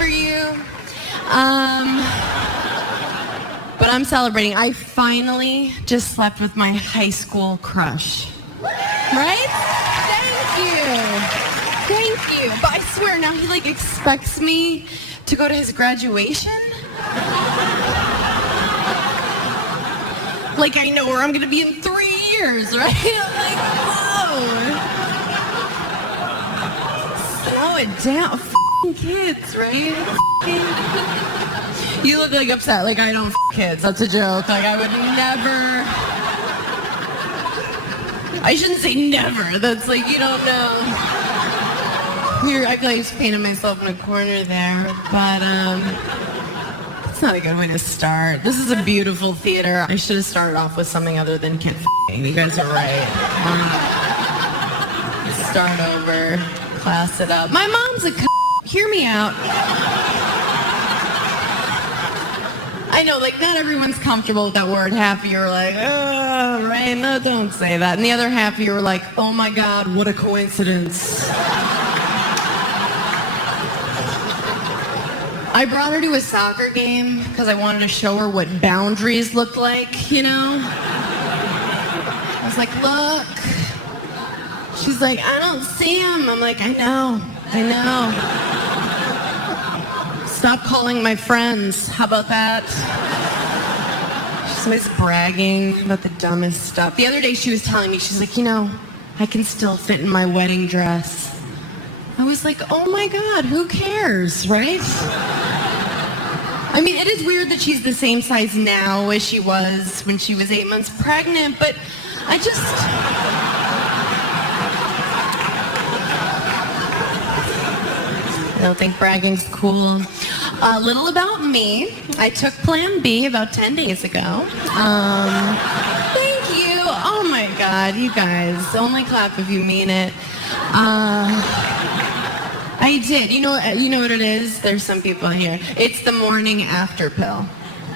for you. But I'm celebrating. I finally just slept with my high school crush. Right? Thank you. But I swear now he like expects me to go to his graduation. Like I know where I'm gonna be in 3 years, right? I'm like, whoa. Slow it down. F***ing kids, right? You look like upset, like I don't f*** kids. That's a joke. Like I would never. I shouldn't say never. That's like, you don't know. Here, I feel like I just painted myself in a corner there. But, it's not a good way to start. This is a beautiful theater. I should have started off with something other than kid f***ing. You guys are right. Start over. Class it up. My mom's a c***. Hear me out. I know, like, not everyone's comfortable with that word. Half of you are like, oh, right, no, don't say that. And the other half of you are like, oh my God, what a coincidence. I brought her to a soccer game because I wanted to show her what boundaries looked like, you know? I was like, look. She's like, I don't see him. I'm like, I know. Stop calling my friends. How about that? She's always bragging about the dumbest stuff. The other day she was telling me, she's like, you know, I can still fit in my wedding dress. I was like, oh my God, who cares, right? I mean, it is weird that she's the same size now as she was when she was 8 months pregnant, but I don't think bragging's cool. A little about me. I took Plan B about 10 days ago. Thank you. Oh my God, you guys. Only clap if you mean it. I did. You know what it is? There's some people here. It's the morning after pill.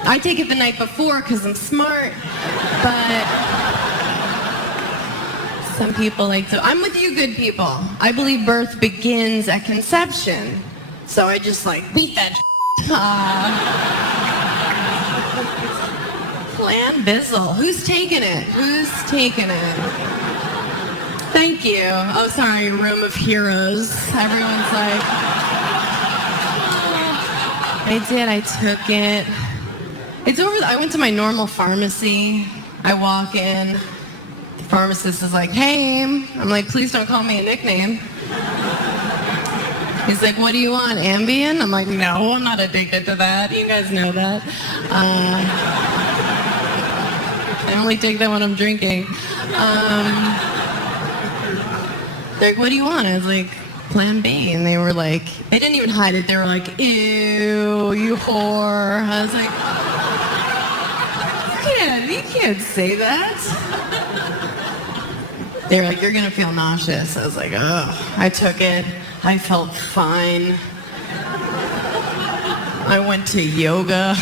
I take it the night before because I'm smart, but some people like to. I'm with you good people. I believe birth begins at conception. So I just like beat that Plan Bizzle. Who's taking it? Thank you. Oh, sorry, room of heroes. Everyone's like, I took it. It's over. I went to my normal pharmacy. I walk in. The pharmacist is like, hey. I'm like, please don't call me a nickname. He's like, what do you want, Ambien? I'm like, no, I'm not addicted to that. You guys know that. I only take that when I'm drinking. They're like, what do you want? I was like, Plan B. And they were like, they didn't even hide it. They were like, ew, you whore. I was like, you can't say that. They were like, you're going to feel nauseous. I was like, oh. I took it. I felt fine. I went to yoga.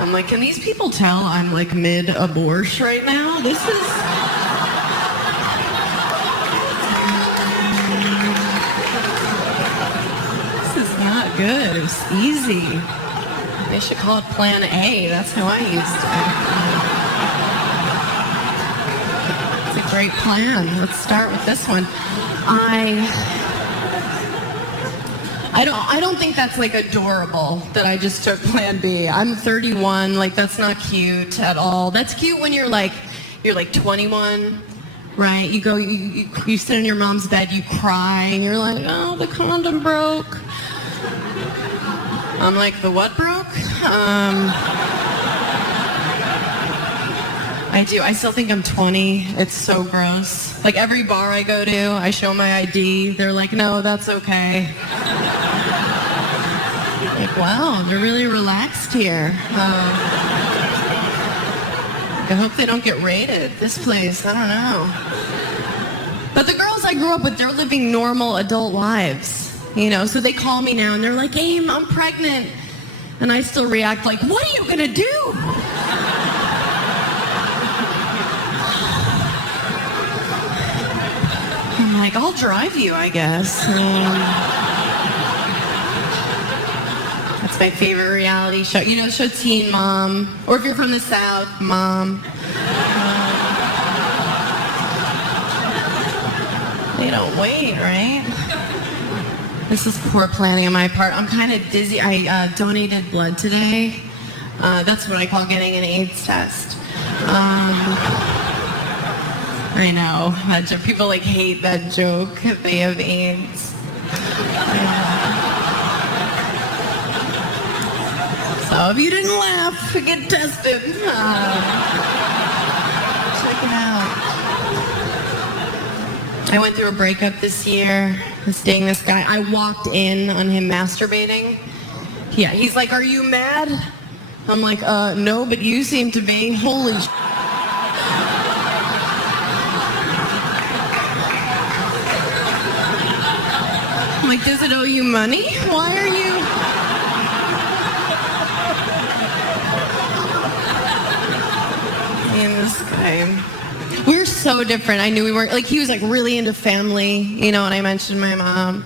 I'm like, can these people tell I'm like mid-abortion right now? This is not good. It was easy. They should call it Plan A. That's how I used to. It's a great plan. Let's start with this one. I don't think that's like adorable that I just took Plan B. I'm 31, like that's not cute at all. That's cute when you're like 21, right? You go, you sit in your mom's bed, you cry, and you're like, oh, the condom broke. I'm like, the what broke? I do. I still think I'm 20. It's so gross. Like every bar I go to, I show my ID. They're like, no, that's okay. Like, wow, they're really relaxed here. I hope they don't get raided, this place. I don't know. But the girls I grew up with, they're living normal adult lives. You know, so they call me now and they're like, Aim, I'm pregnant. And I still react like, what are you going to do? I'm like, I'll drive you, I guess. It's my favorite reality show. You know, show Teen Mom, or if you're from the South, Mom. They don't wait, right? This is poor planning on my part. I'm kind of dizzy. I donated blood today. That's what I call getting an AIDS test. I know. People hate that joke if they have AIDS. So if you didn't laugh, get tested. Check it out. I went through a breakup this year. I was dating this guy. I walked in on him masturbating. Yeah, he's like, "Are you mad?" I'm like, "No, but you seem to be." Holy sh**. I'm like, "Does it owe you money? Why are you?" And this guy, we're so different. I knew we weren't, he was really into family, and I mentioned my mom.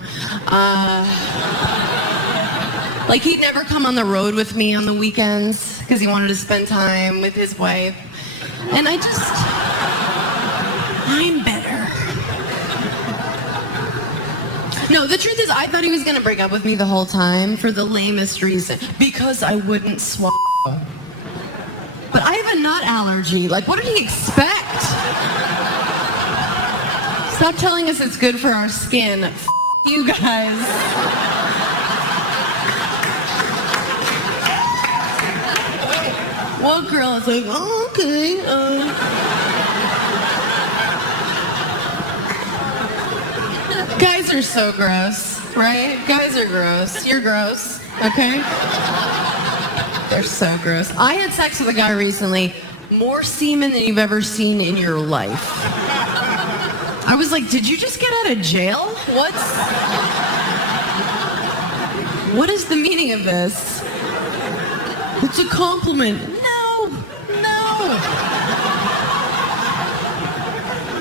He'd never come on the road with me on the weekends because he wanted to spend time with his wife. And I'm better. No, the truth is, I thought he was going to break up with me the whole time for the lamest reason. Because I wouldn't swallow. But I have a nut allergy. What did he expect? Stop telling us it's good for our skin. F*** you guys. One girl is like, "Oh, okay. Guys are so gross, right? Guys are gross. You're gross, okay? They're so gross. I had sex with a guy recently, more semen than you've ever seen in your life. I was like, "Did you just get out of jail? What is the meaning of this?" "It's a compliment." No.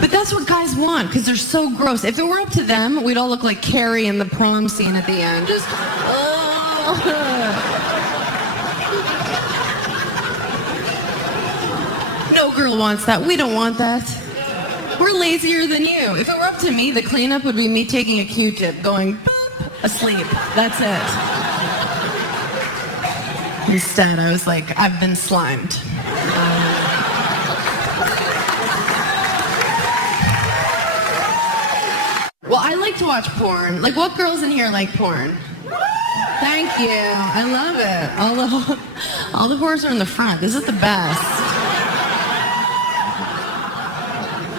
But that's what guys want, because they're so gross. If it were up to them, we'd all look like Carrie in the prom scene at the end. Just, No girl wants that. We don't want that. We're lazier than you. If it were up to me, the cleanup would be me taking a Q-tip, going boop, asleep. That's it. Instead, I was like, I've been slimed. Well, I like to watch porn. What girls in here like porn? Thank you. I love it. All the whores are in the front. This is the best.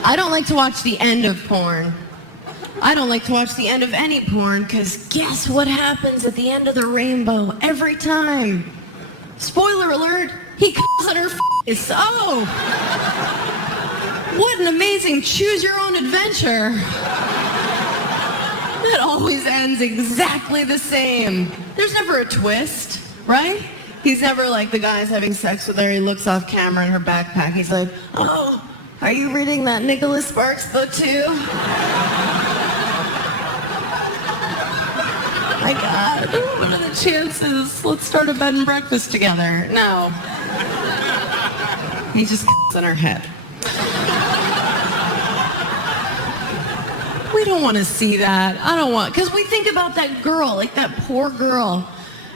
I don't like to watch the end of porn. I don't like to watch the end of any porn, because guess what happens at the end of the rainbow every time? Spoiler alert, he comes at her face. Oh! What an amazing choose-your-own-adventure. It always ends exactly the same. There's never a twist, right? He's never like the guy's having sex with her. He looks off camera in her backpack. He's like, "Oh, are you reading that Nicholas Sparks book too?" My God, what are the chances? Let's start a bed and breakfast together. No. He just in her head. We don't want to see that. I don't want, because we think about that girl, that poor girl.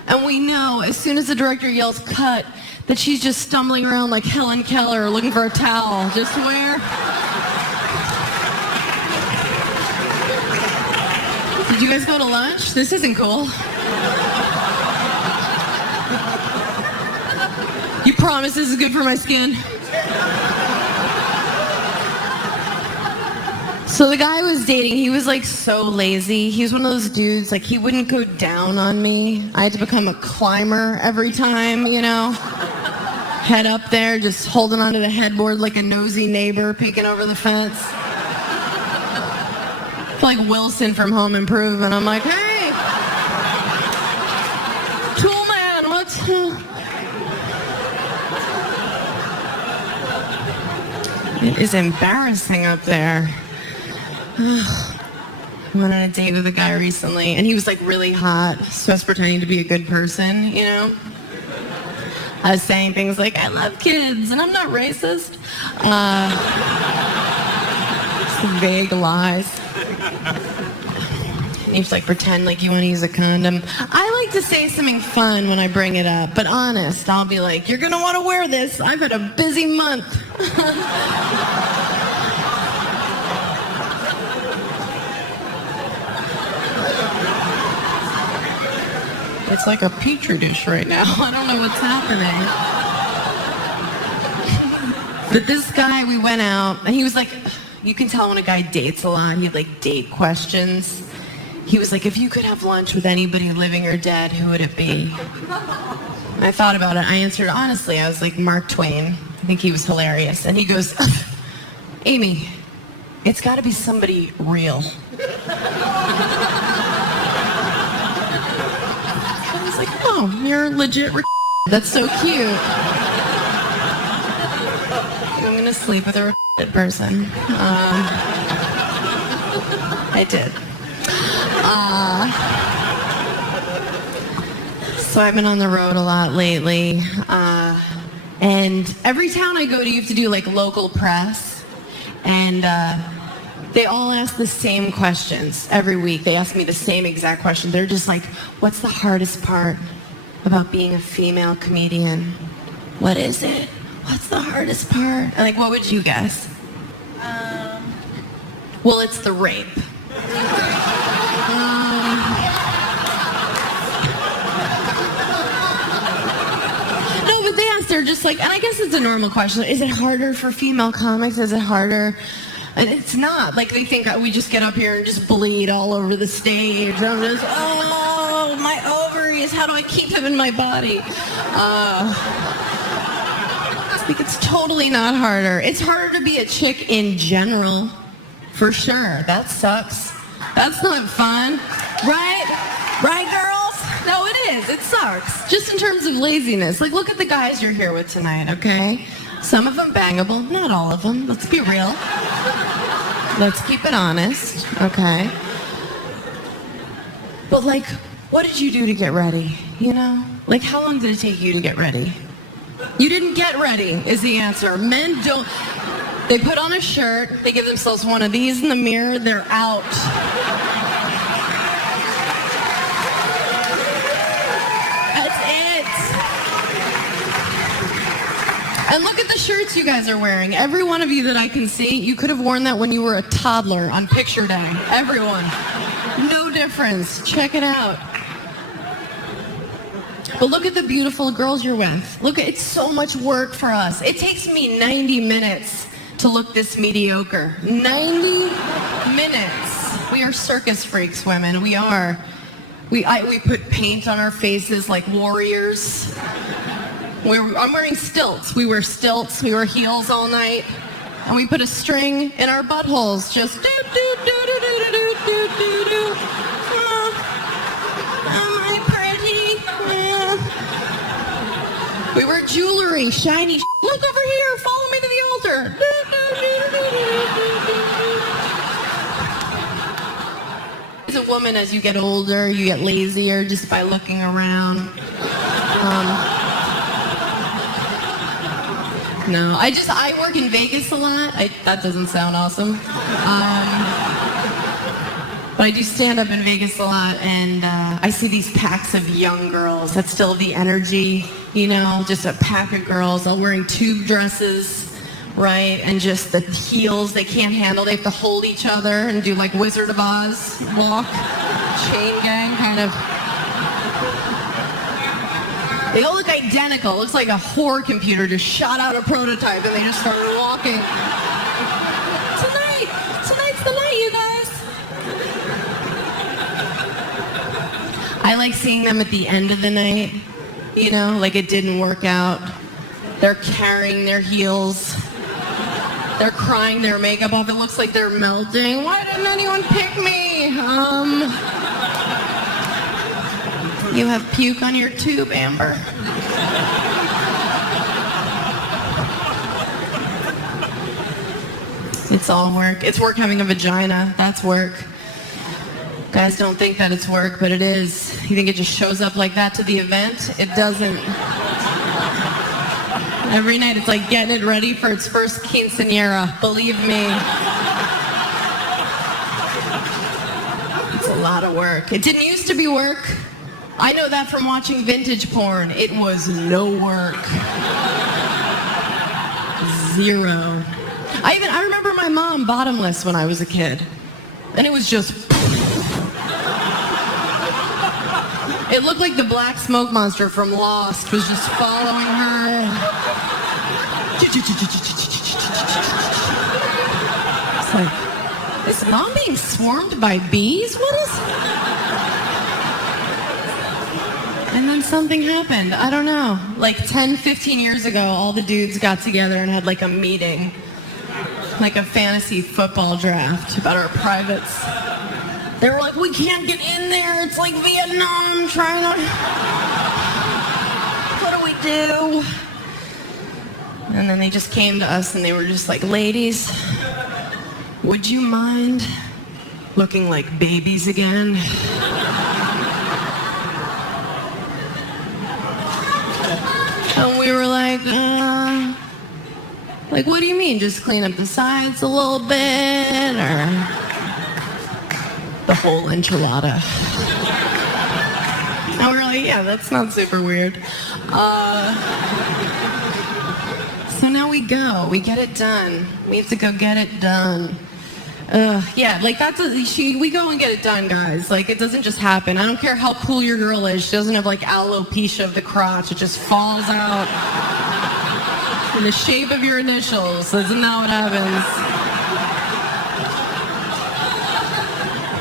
And we know as soon as the director yells cut, that she's just stumbling around like Helen Keller looking for a towel. Just where? Did you guys go to lunch? This isn't cool. You promise this is good for my skin? So the guy I was dating, he was so lazy. He was one of those dudes, he wouldn't go down on me. I had to become a climber every time, Head up there, just holding onto the headboard like a nosy neighbor peeking over the fence. Like Wilson from Home Improvement. I'm like, "Hey, tool man, what's..." It is embarrassing up there. went on a date with a guy recently, and he was like really hot, so I was pretending to be a good person, you know? I was saying things like, I love kids, and I'm not racist. Some vague lies. And he was like, pretend like you want to use a condom. I like to say something fun when I bring it up, but honest, I'll be like, you're going to want to wear this. I've had a busy month. It's like a petri dish right now. I don't know what's happening. But this guy, we went out, and he was like, you can tell when a guy dates a lot, he had like date questions. He was like, if you could have lunch with anybody living or dead, who would it be? I thought about it. I answered honestly. I was like, Mark Twain. I think he was hilarious. And he goes, Amy, it's got to be somebody real. I was like, oh, you're legit. That's so cute. I'm going to sleep with a person. I did. So I've been on the road a lot lately. And every town I go to, you have to do like local press. And they all ask the same questions every week. They ask me the same exact question. They're just like, what's the hardest part about being a female comedian? What is it? What's the hardest part? And like, what would you guess? Well, it's the rape. No, but they're just like, and I guess it's a normal question. Is it harder for female comics? Is it harder? And it's not. Like, they think we just get up here and just bleed all over the stage. I'm just, oh, my ovaries. How do I keep them in my body? I think it's totally not harder. It's harder to be a chick in general, for sure. That sucks. That's not fun, right? Right, girls? No, it is. It sucks. Just in terms of laziness. Like, look at the guys you're here with tonight, okay? Some of them bangable, not all of them. Let's be real. Let's keep it honest, okay? But, like, what did you do to get ready, you know? Like, how long did it take you to get ready? You didn't get ready, is the answer. Men don't. They put on a shirt, they give themselves one of these in the mirror, they're out. That's it. And look at the shirts you guys are wearing. Every one of you that I can see, you could have worn that when you were a toddler on picture day. Everyone. No difference. Check it out. But look at the beautiful girls you're with. Look, it's so much work for us. It takes me 90 minutes to look this mediocre. 90 minutes. We are circus freaks, women. We are. We put paint on our faces like warriors. I'm wearing stilts. We wear stilts. We wear heels all night. And we put a string in our buttholes. Just do, do, do, do, do, do, do, do, do. Am I pretty? We wear jewelry, shiny. Look over here. Follow me to the altar. As a woman, as you get older, you get lazier just by looking around. No, I work in Vegas a lot. That doesn't sound awesome. But I do stand up in Vegas a lot, and I see these packs of young girls that still have the energy, you know, just a pack of girls all wearing tube dresses, right? And just the heels they can't handle. They have to hold each other and do like Wizard of Oz walk, chain gang kind of. They all look identical. It looks like a horror computer just shot out a prototype and they just started walking. Tonight's the night, you guys. I like seeing them at the end of the night, you know, like it didn't work out. They're carrying their heels. They're crying their makeup off. It looks like they're melting. Why didn't anyone pick me? You have puke on your tube, Amber. It's all work. It's work having a vagina. That's work. Guys don't think that it's work, but it is. You think it just shows up like that to the event? It doesn't. Every night it's like getting it ready for its first quinceañera. Believe me. It's a lot of work. It didn't used to be work. I know that from watching vintage porn. It was no work. Zero. I remember my mom bottomless when I was a kid. And it was just... It looked like the black smoke monster from Lost was just following her. It's like, is mom being swarmed by bees? What is... And then something happened. I don't know. Like 10, 15 years ago, all the dudes got together and had like a meeting. Like a fantasy football draft about our privates. They were like, we can't get in there. It's like Vietnam, China. What do we do? And then they just came to us and they were just like, ladies, would you mind looking like babies again? And we were like, what do you mean? Just clean up the sides a little bit, or the whole enchilada? And we were like, yeah, that's not super weird. So now we get it done. We have to go get it done. Yeah, like we go and get it done, guys. Like, it doesn't just happen. I don't care how cool your girl is. She doesn't have like alopecia of the crotch. It just falls out in the shape of your initials. Isn't that what happens?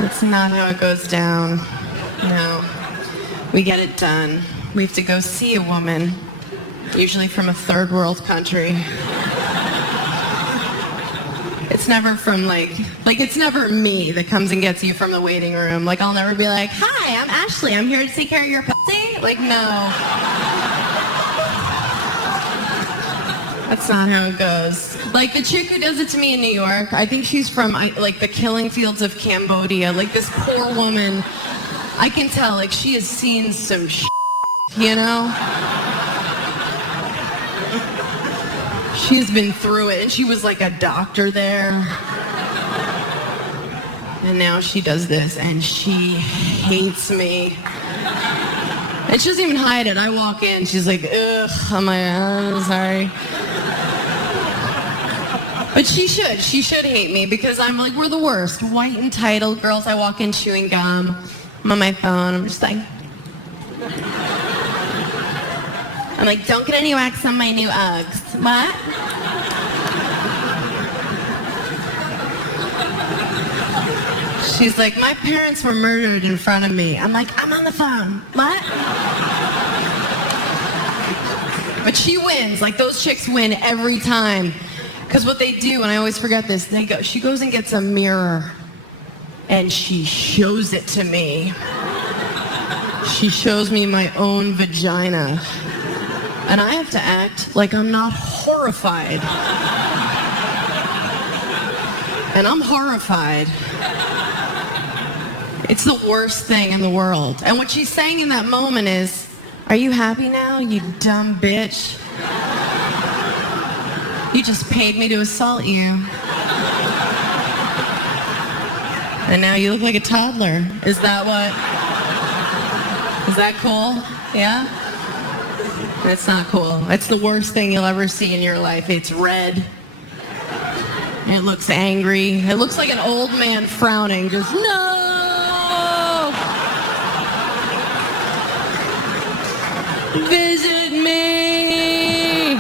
That's not how it goes down. No. We get it done. We have to go see a woman, usually from a third world country. It's never from like it's never me that comes and gets you from the waiting room. Like, I'll never be like, hi, I'm Ashley. I'm here to take care of your pussy. Like, no. That's not how it goes. Like, the chick who does it to me in New York, I think she's from, like, the killing fields of Cambodia. Like, this poor woman, I can tell, like, she has seen some shit, you know? She has been through it, and she was like a doctor there. And now she does this, and she hates me. And she doesn't even hide it. I walk in, she's like, ugh. I'm like, oh, sorry. But she should hate me, because I'm like, we're the worst. White entitled girls. I walk in chewing gum. I'm on my phone. I'm just like... I'm like, don't get any wax on my new Uggs. What? She's like, my parents were murdered in front of me. I'm like, I'm on the phone. What? But she wins. Like, those chicks win every time. Because what they do, and I always forget this, she goes and gets a mirror, and she shows it to me. She shows me my own vagina. And I have to act like I'm not horrified. And I'm horrified. It's the worst thing in the world. And what she's saying in that moment is, are you happy now, you dumb bitch? You just paid me to assault you. And now you look like a toddler. Is that cool? Yeah? It's not cool. It's the worst thing you'll ever see in your life. It's red. It looks angry. It looks like an old man frowning. Just, no! Visit me!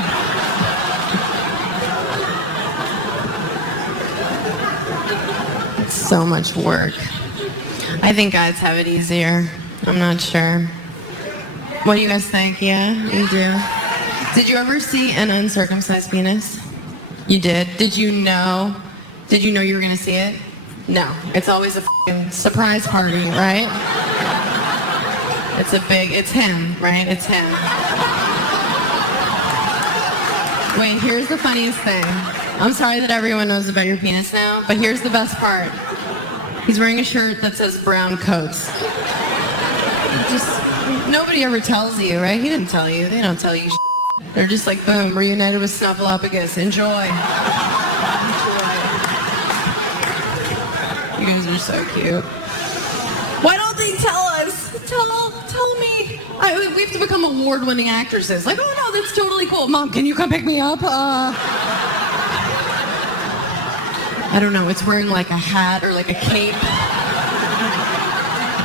It's so much work. I think guys have it easier. I'm not sure. What do you guys think? Yeah, you do. Did you ever see an uncircumcised penis? You did? Did you know you were going to see it? No. It's always a f***ing surprise party, right? It's him, right? It's him. Wait, here's the funniest thing. I'm sorry that everyone knows about your penis now, but here's the best part. He's wearing a shirt that says brown coats. Just, nobody ever tells you, right? He didn't tell you. They don't tell you. They're just like, boom, reunited with Snuffleupagus. Enjoy. You guys are so cute. Why don't they tell us? Tell me. We have to become award-winning actresses. Like, oh no, that's totally cool. Mom, can you come pick me up? I don't know. It's wearing like a hat or like a cape,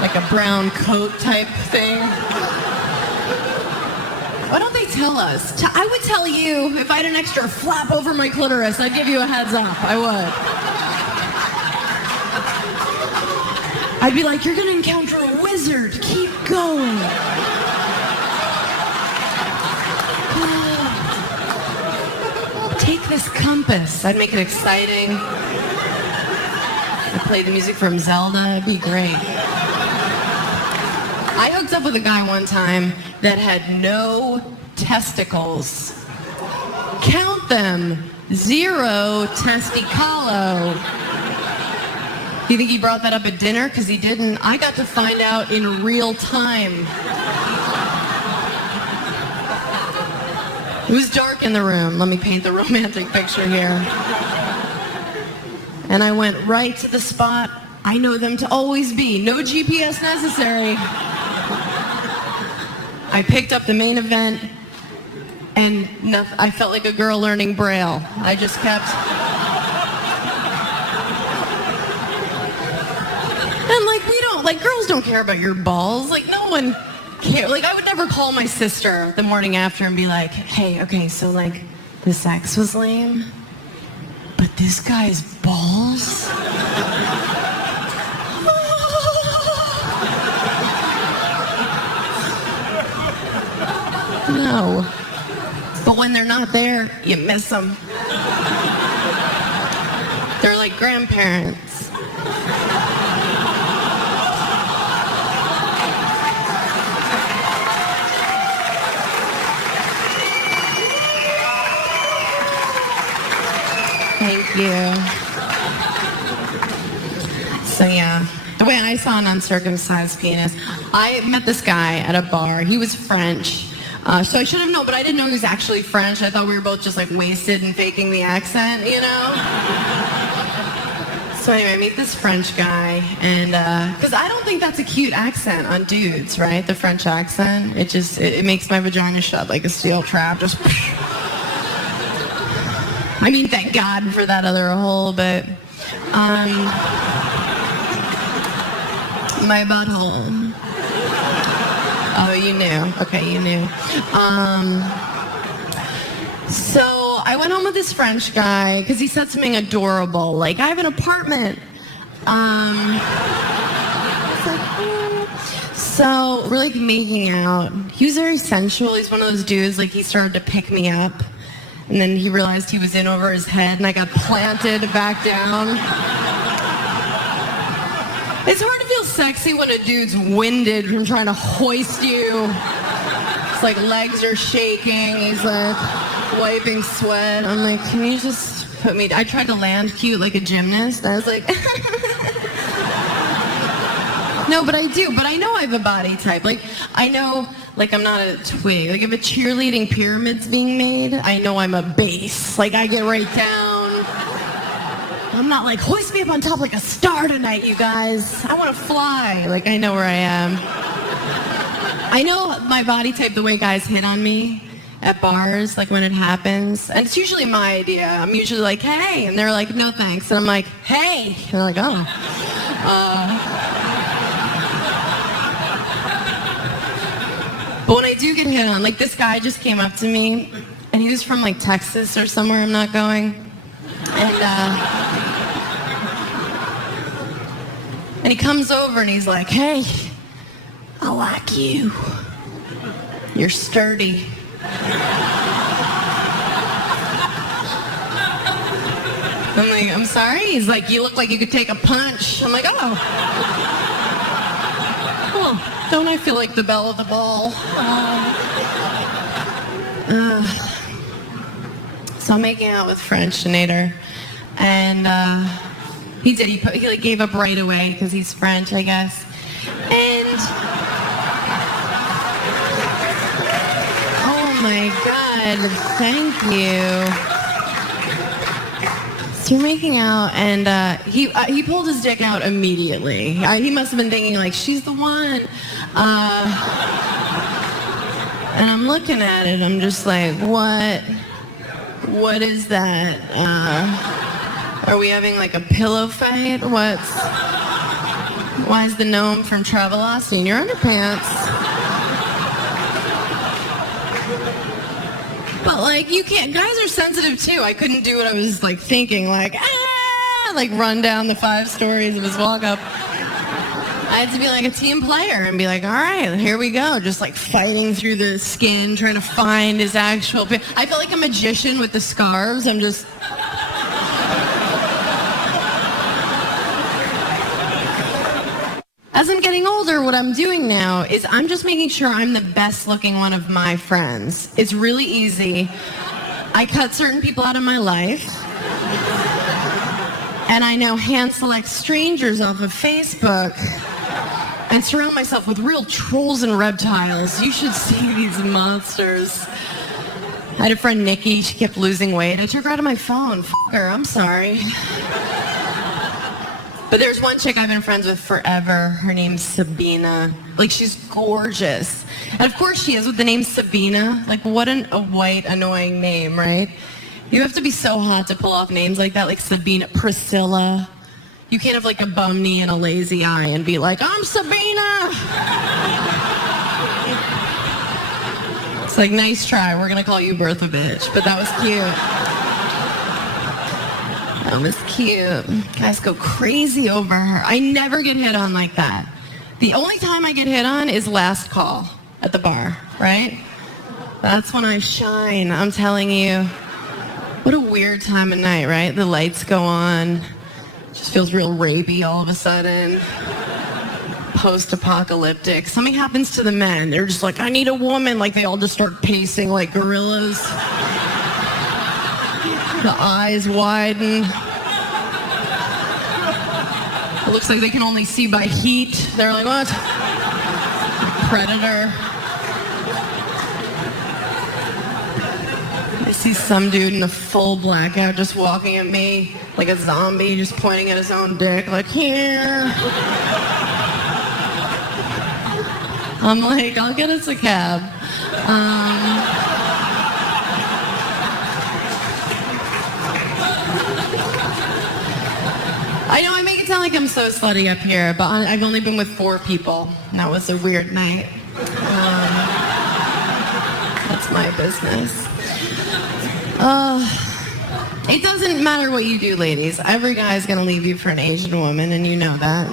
like a brown coat type thing. Why don't they tell us? I would tell you if I had an extra flap over my clitoris. I'd give you a heads up. I would. I'd be like, you're going to encounter a wizard. Keep going. Take this compass. I'd make it exciting. I'd play the music from Zelda. It'd be great. I hooked up with a guy one time that had no testicles. Count them. 0 testicalo. Do you think he brought that up at dinner? Because he didn't. I got to find out in real time. It was dark in the room. Let me paint the romantic picture here. And I went right to the spot I know them to always be. No GPS necessary. I picked up the main event, and I felt like a girl learning Braille. I just kept... And girls don't care about your balls. Like, no one cares. Like, I would never call my sister the morning after and be like, hey, okay, so, like, the sex was lame, but this guy's balls? No. But when they're not there, you miss them. They're like grandparents. Thank you. So yeah, the way I saw an uncircumcised penis, I met this guy at a bar. He was French. So I should have known, but I didn't know he was actually French. I thought we were both just like wasted and faking the accent, you know? So anyway, I meet this French guy, and because I don't think that's a cute accent on dudes, right? The French accent. It makes my vagina shut like a steel trap. Just... I mean, thank God for that other hole, but my butthole. Oh, you knew. Okay, you knew. So I went home with this French guy because he said something adorable, like, I have an apartment. So we're like making out. He was very sensual. He's one of those dudes, like, he started to pick me up. And then he realized he was in over his head, and I got planted back down. It's hard to feel sexy when a dude's winded from trying to hoist you. It's like legs are shaking. He's like wiping sweat. I'm like, can you just put me... I tried to land cute like a gymnast. I was like... No, but I do. But I know I have a body type. Like, I know, like, I'm not a twig. Like, if a cheerleading pyramid's being made, I know I'm a base. Like, I get right down. I'm not like, hoist me up on top like a star tonight, you guys. I want to fly. Like, I know where I am. I know my body type, the way guys hit on me at bars, like, when it happens. And it's usually my idea. I'm usually like, hey. And they're like, no, thanks. And I'm like, hey. And they're like, oh. But when I do get hit on, like, this guy just came up to me, and he was from, like, Texas or somewhere I'm not going. And he comes over and he's like, hey, I like you. You're sturdy. I'm like, I'm sorry? He's like, you look like you could take a punch. I'm like, oh. Don't I feel like the belle of the ball? So I'm making out with French Nader, and He did. He like gave up right away because he's French, I guess. And oh my God, thank you. So we're making out, and he pulled his dick out immediately. He must have been thinking like, she's the one. And I'm looking at it. I'm just like, what? What is that? Are we having like a pillow fight? Why is the gnome from Travelocity in your underpants? But like, you can't, guys are sensitive too. I couldn't do what I was like thinking, like run down the 5 stories of his walk up. I had to be like a team player and be like, all right, here we go. Just like fighting through the skin, trying to find his actual... I felt like a magician with the scarves. I'm just... As I'm getting older, what I'm doing now is I'm just making sure I'm the best looking one of my friends. It's really easy. I cut certain people out of my life. And I now hand select strangers off of Facebook and surround myself with real trolls and reptiles. You should see these monsters. I had a friend, Nikki. She kept losing weight. I took her out of my phone. F*** her. I'm sorry. But there's one chick I've been friends with forever. Her name's Sabina. Like, she's gorgeous. And of course she is with the name Sabina. Like, what a white, annoying name, right? You have to be so hot to pull off names like that, like Sabina, Priscilla. You can't have like a bum knee and a lazy eye and be like, I'm Sabina. It's like, nice try. We're going to call you Bertha bitch. But that was cute. That was cute. Guys go crazy over her. I never get hit on like that. The only time I get hit on is last call at the bar, right? That's when I shine. I'm telling you. What a weird time of night, right? The lights go on. Just feels real rapey all of a sudden. Post-apocalyptic. Something happens to the men. They're just like, I need a woman. Like, they all just start pacing like gorillas. The eyes widen. It looks like they can only see by heat. They're like, what? Predator. I see some dude in a full blackout just walking at me like a zombie, just pointing at his own dick, like, here. I'm like, I'll get us a cab. I know I make it sound like I'm so slutty up here, but I've only been with 4 people, and that was a weird night. That's my business. It doesn't matter what you do, ladies. Every guy's gonna leave you for an Asian woman, and you know that.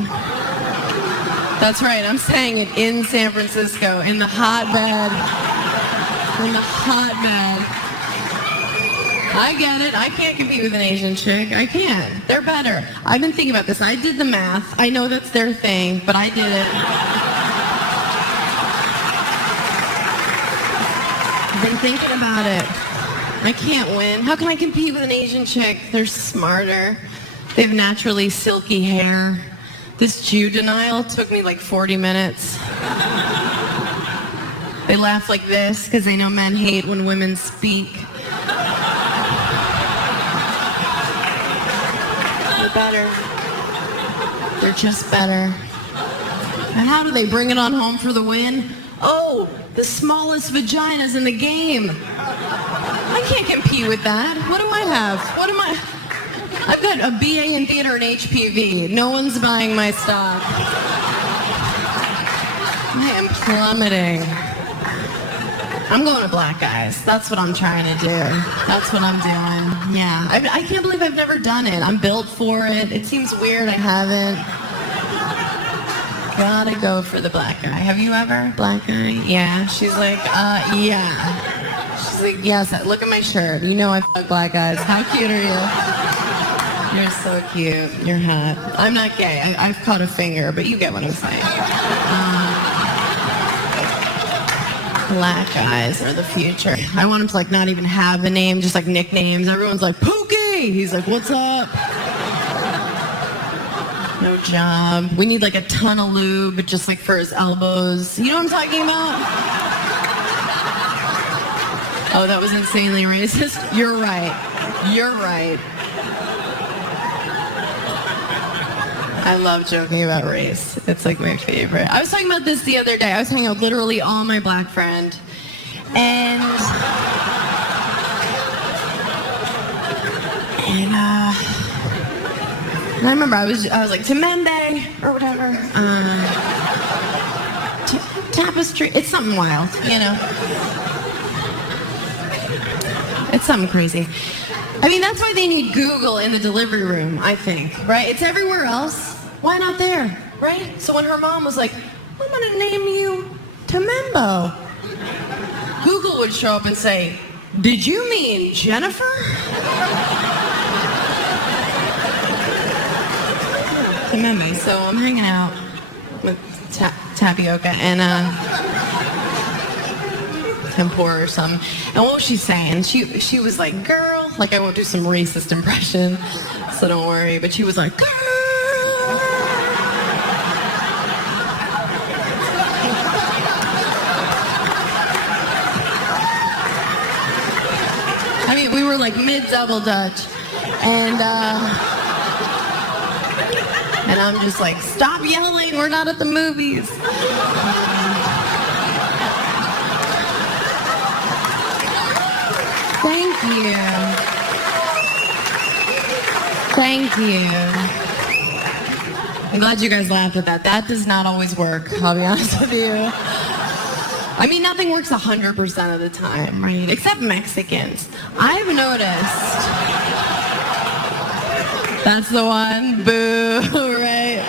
That's right, I'm saying it in San Francisco, in the hotbed. In the hotbed. I get it. I can't compete with an Asian chick. I can't. They're better. I've been thinking about this. I did the math. I know that's their thing, but I did it. I've been thinking about it. I can't win. How can I compete with an Asian chick? They're smarter. They have naturally silky hair. This Jew denial took me like 40 minutes. They laugh like this because they know men hate when women speak. They're better. They're just better. And how do they bring it on home for the win? Oh, the smallest vaginas in the game. I can't compete with that. What do I have? What am I? I've got a BA in theater and HPV. No one's buying my stock. I am plummeting. I'm going to black guys. That's what I'm trying to do. That's what I'm doing. Yeah. I can't believe I've never done it. I'm built for it. It seems weird I haven't. Gotta go for the black guy. Have you ever? Black guy? Yeah. She's like, yeah. She's like, yes, look at my shirt. You know I fuck black guys. How cute are you? You're so cute. You're hot. I'm not gay. I've caught a finger, but you get what I'm saying. Black guys are the future. I want him to like not even have a name, just like nicknames. Everyone's like, Pookie! He's like, what's up? No job. We need like a ton of lube, just like for his elbows. You know what I'm talking about? Oh, that was insanely racist. You're right. You're right. I love joking about race. It's like my favorite. I was talking about this the other day. I was hanging out with literally all my black friend. And I remember I was like, Temembe or whatever. Tapestry. It's something wild, you know. It's something crazy. I mean, that's why they need Google in the delivery room, I think, right? It's everywhere else. Why not there, right? So when her mom was like, I'm going to name you Temembo, Google would show up and say, did you mean Jennifer? Temembe. So I'm hanging out with Tapioca and tempura or something. And what was she saying? She was like, girl, like I won't do some racist impression, so don't worry. But she was like, girl. I mean, we were like mid-double Dutch. And I'm just like, stop yelling, we're not at the movies. Thank you. Thank you. I'm glad you guys laughed at that. That does not always work, I'll be honest with you. I mean, nothing works 100% of the time, right? Except Mexicans. I've noticed. That's the one. Boo, right?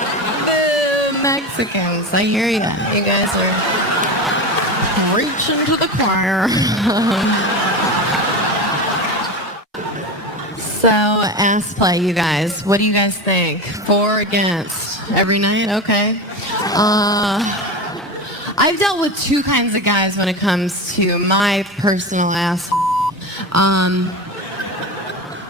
Boo, Mexicans. I hear you. You guys are reaching to the choir. So, ass play, you guys. What do you guys think? For or against? Every night? Okay. I've dealt with two kinds of guys when it comes to my personal ass.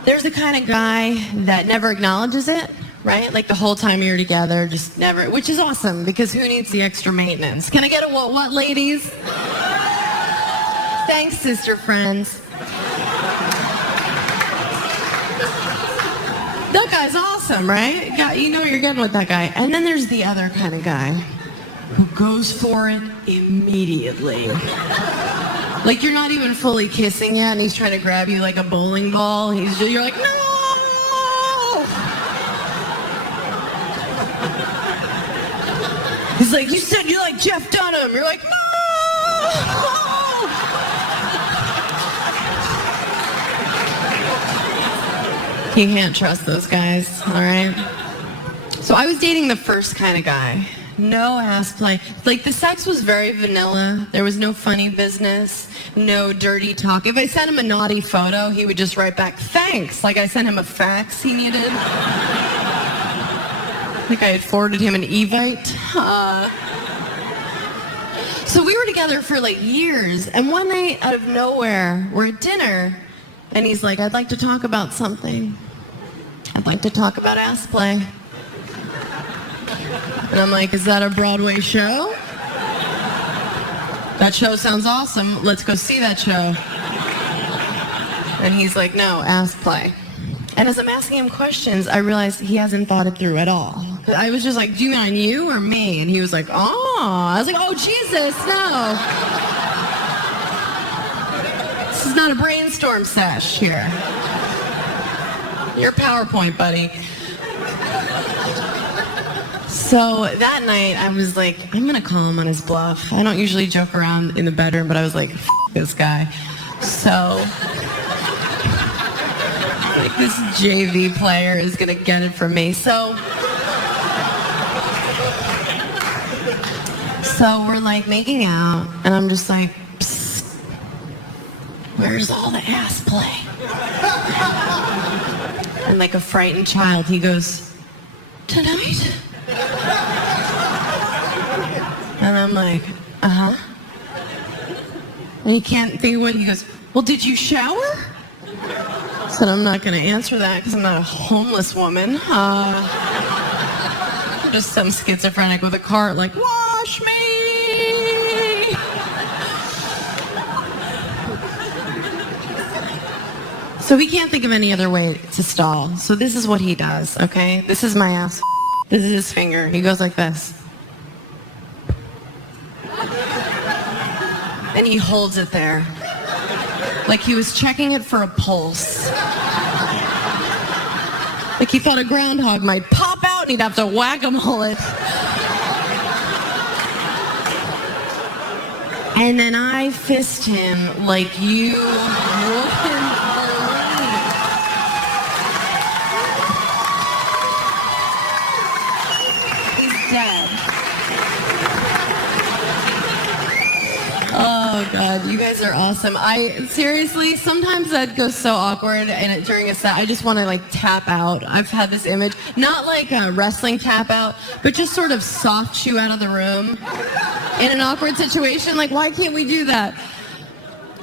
There's the kind of guy that never acknowledges it, right? Like the whole time you're together, just never, which is awesome because who needs the extra maintenance? Can I get a what, ladies? Thanks, sister friends. That guy's awesome, right? You know what you're getting with that guy. And then there's the other kind of guy who goes for it immediately. Like you're not even fully kissing yet, and he's trying to grab you like a bowling ball. You're like, no! He's like, you said you like Jeff Dunham. You're like, no! You can't trust those guys, all right? So I was dating the first kind of guy. No ass play. Like the sex was very vanilla. There was no funny business, no dirty talk. If I sent him a naughty photo, he would just write back, thanks. Like I sent him a fax he needed. Like I had forwarded him an Evite. So we were together for like years. And one night out of nowhere, we're at dinner. And he's like, I'd like to talk about something. I'd like to talk about ass play. And I'm like, is that a Broadway show? That show sounds awesome. Let's go see that show. And he's like, no, ass play. And as I'm asking him questions, I realized he hasn't thought it through at all. I was just like, do you mean on you or me? And he was like, oh. I was like, oh, Jesus, no. This is not a brainstorm sesh here. Your PowerPoint, buddy. So that night, I was like, I'm going to call him on his bluff. I don't usually joke around in the bedroom, but I was like, F this guy. So, like, this JV player is going to get it from me. So we're like making out, and I'm just like, psst, where's all the ass play? And like a frightened child, he goes, tonight? And I'm like, uh-huh. And he can't think of what, he goes, well, did you shower? I said, I'm not going to answer that because I'm not a homeless woman. Just some schizophrenic with a cart like, wash me! So he can't think of any other way to stall. So this is what he does, okay? This is my ass. This is his finger. He goes like this. And he holds it there. Like he was checking it for a pulse. Like he thought a groundhog might pop out and he'd have to whack-a-mole it. And then I fist him like you wouldn't believe. He's dead. Oh, God, you guys are awesome. Seriously, sometimes that goes so awkward and during a set, I just want to, like, tap out. I've had this image, not like a wrestling tap out, but just sort of soft shoe out of the room in an awkward situation. Like, why can't we do that?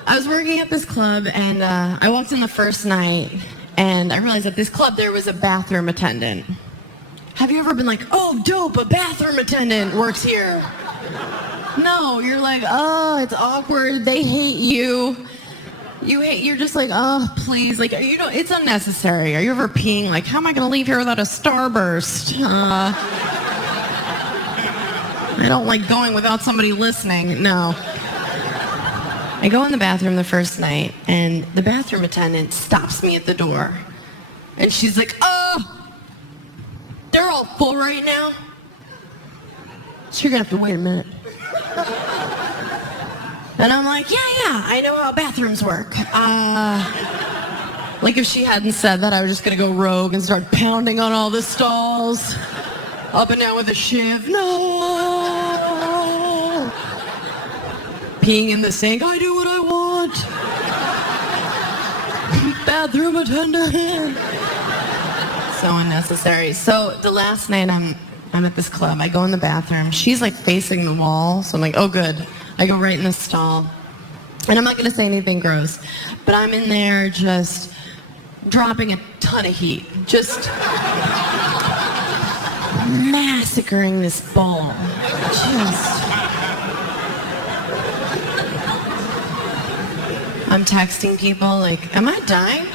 I was working at this club, and I walked in the first night, and I realized at this club there was a bathroom attendant. Have you ever been like, oh, dope, a bathroom attendant works here? No, you're like, oh, it's awkward. They hate you. You're just like, oh, please. Like, it's unnecessary. Are you ever peeing? Like, how am I going to leave here without a starburst? I don't like going without somebody listening. No. I go in the bathroom the first night, and the bathroom attendant stops me at the door. And she's like, oh, they're all full right now? So you're going to have to wait a minute. And I'm like, yeah, I know how bathrooms work. Like if she hadn't said that, I was just going to go rogue and start pounding on all the stalls. Up and down with a shiv. No! Peeing in the sink. I do what I want. Bathroom attendant. So unnecessary. So the last night I'm at this club. I go in the bathroom. She's like facing the wall. So I'm like, oh, good. I go right in the stall. And I'm not going to say anything gross. But I'm in there just dropping a ton of heat. Just massacring this ball. I'm texting people like, am I dying?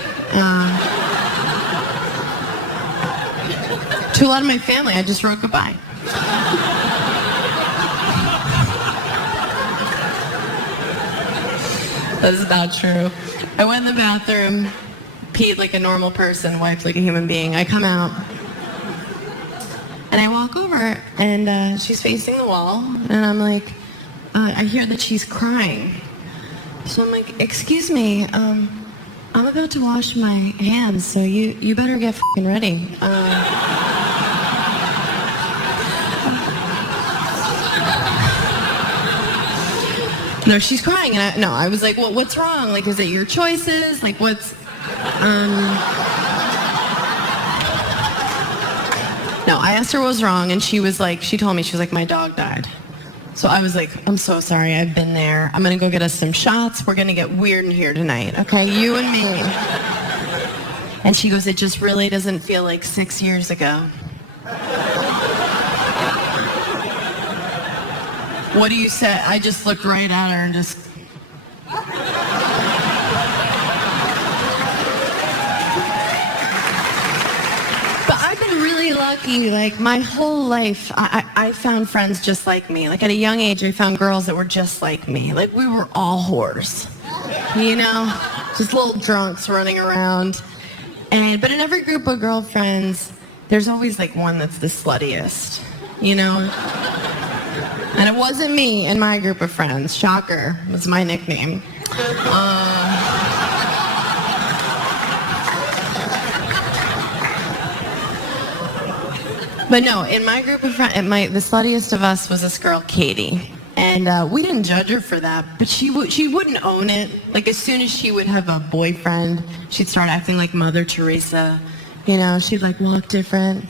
To a lot of my family, I just wrote goodbye. That is not true. I went in the bathroom, peed like a normal person, wiped like a human being. I come out, and I walk over, and she's facing the wall, and I'm like, I hear that she's crying. So I'm like, excuse me, I'm about to wash my hands, so you better get f***ing ready. No, she's crying, and I was like, well, what's wrong? Like, is it your choices? Like, what's, No, I asked her what was wrong, and she told me, she was like, my dog died. So I was like, I'm so sorry, I've been there. I'm gonna go get us some shots. We're gonna get weird in here tonight, okay? You and me. And she goes, it just really doesn't feel like 6 years ago. What do you say? I just looked right at her and just... But I've been really lucky. Like, my whole life, I found friends just like me. Like, at a young age, I found girls that were just like me. Like, we were all whores. You know? Just little drunks running around. But in every group of girlfriends, there's always, like, one that's the sluttiest. You know? And it wasn't me in my group of friends. Shocker was my nickname. But no, in my group of friends, the sluttiest of us was this girl, Katie. And we didn't judge her for that, but she wouldn't own it. Like, as soon as she would have a boyfriend, she'd start acting like Mother Teresa. You know, she'd, like, walk different.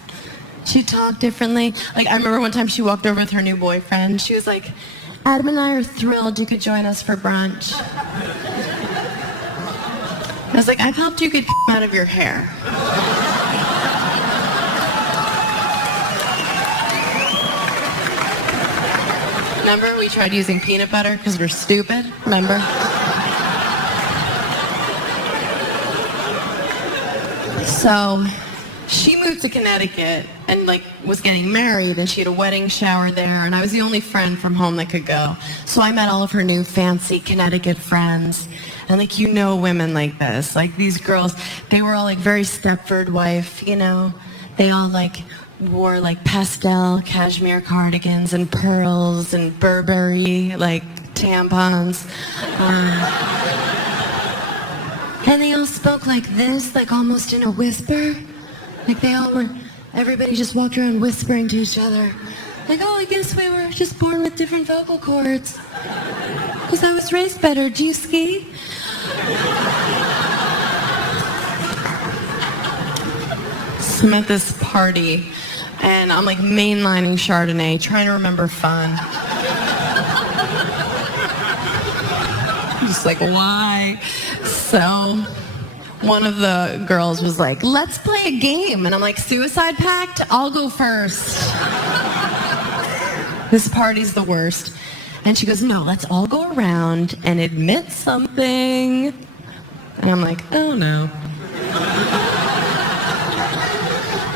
She'd talk differently. Like, I remember one time she walked over with her new boyfriend. She was like, Adam and I are thrilled you could join us for brunch. I was like, I've helped you get out of your hair. Remember, we tried using peanut butter because we're stupid? Remember? So she moved to Connecticut and was getting married, and she had a wedding shower there, and I was the only friend from home that could go. So I met all of her new fancy Connecticut friends. And women like this, these girls, they were all very Stepford wife, They all wore pastel cashmere cardigans and pearls and Burberry tampons. And they all spoke like this, almost in a whisper. Everybody just walked around whispering to each other. I guess we were just born with different vocal cords. Because I was raised better. Do you ski? So I'm at this party, and I'm mainlining Chardonnay, trying to remember fun. I'm just why? So one of the girls was let's play a game. And I'm suicide pact? I'll go first. This party's the worst. And she goes, no, let's all go around and admit something. And I'm oh no.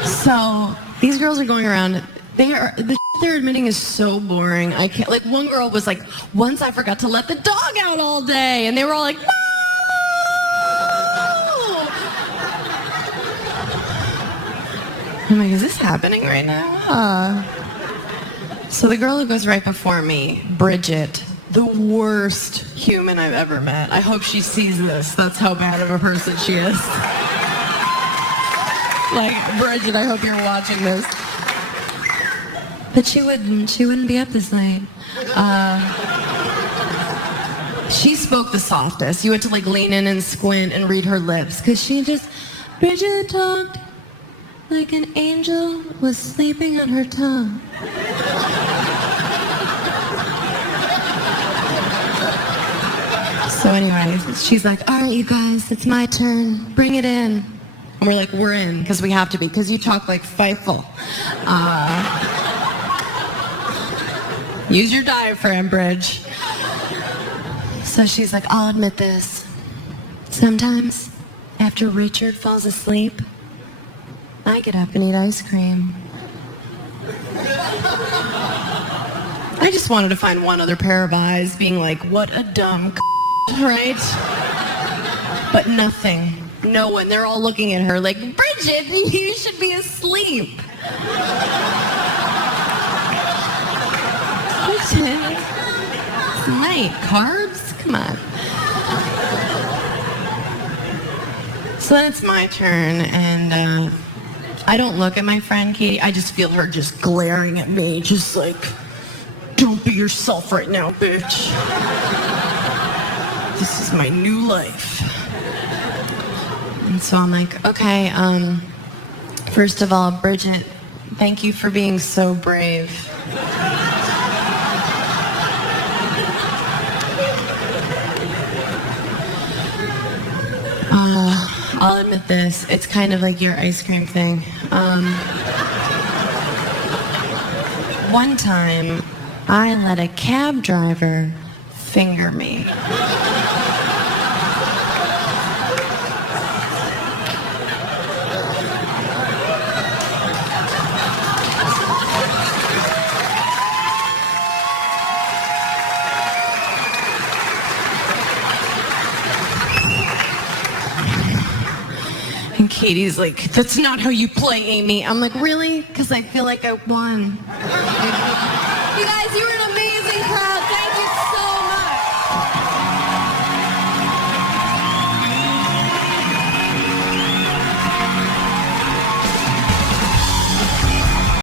So these girls are going around. The they're admitting is so boring. I can't. One girl was once I forgot to let the dog out all day. And they were all no! I'm is this happening right now? So the girl who goes right before me, Bridget, the worst human I've ever met. I hope she sees this. That's how bad of a person she is. Bridget, I hope you're watching this. But she wouldn't be up this late. She spoke the softest. You had to lean in and squint and read her lips, because Bridget talked like an angel was sleeping on her tongue. So anyway, she's all right, you guys, it's my turn. Bring it in. And we're we're in, because we have to be, because you talk like Fievel. Use your diaphragm, Bridge. So she's I'll admit this. Sometimes, after Richard falls asleep, I get up and eat ice cream. I just wanted to find one other pair of eyes being what a dumb right? But nothing. No one. They're all looking at her Bridget, you should be asleep. Bridget, it's night. Carbs? Come on. So then it's my turn, and I don't look at my friend Katie. I just feel her just glaring at me, just don't be yourself right now, bitch. This is my new life. And so I'm okay, first of all, Bridget, thank you for being so brave. I'll admit this, it's kind of your ice cream thing. One time, I let a cab driver finger me. And Katie's that's not how you play, Amy. I'm really? Because I feel I won. You guys, you were an amazing